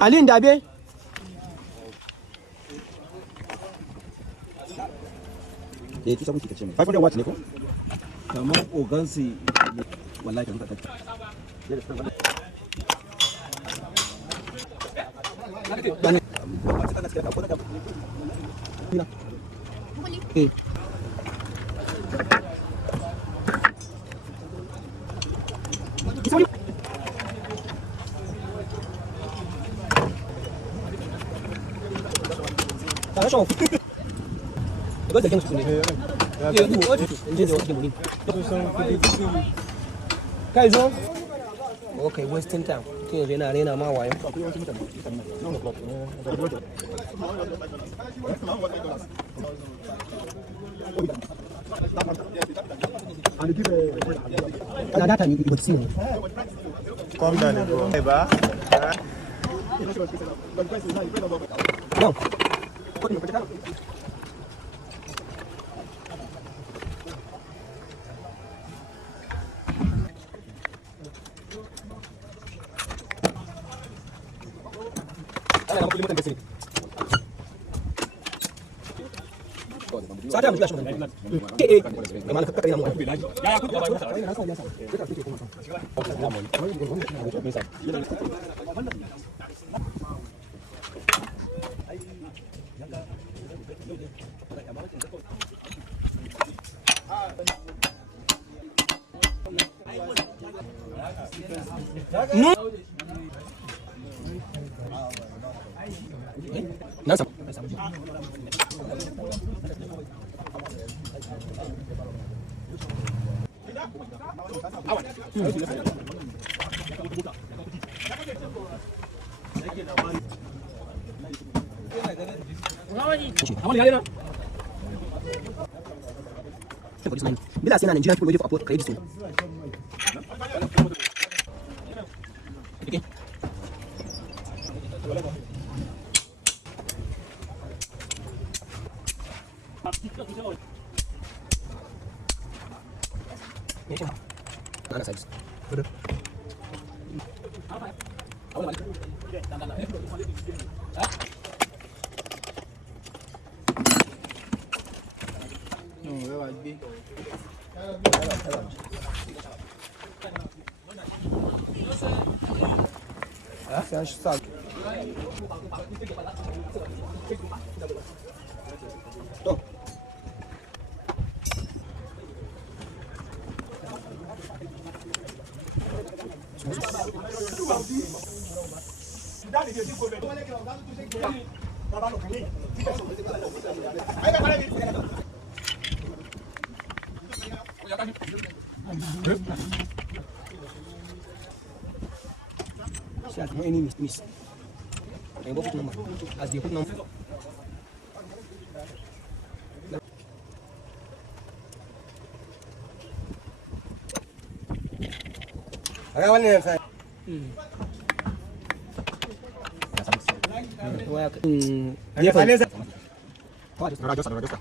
Alin Dabe. Eh, kisa kuke kace mai 500 watts ne ko? Kamar ogansi wallahi kan ka Okay, wasting time. Yanzu yana rena ma wayo. Na data ni ibo tsino. Come down, bro. Hey, ba. No. Sada mu shi mana ka kare mu. Ya ku No. Nasa. Bila sai na Nigerian people waiting for apport credit soon. Okay. Mana size? Betul. Sen şu sağ. Dur. Siya, no any miss. Ay go put number. As they put number. Aga wala yan sa. Dia fanya sa. Narajosa.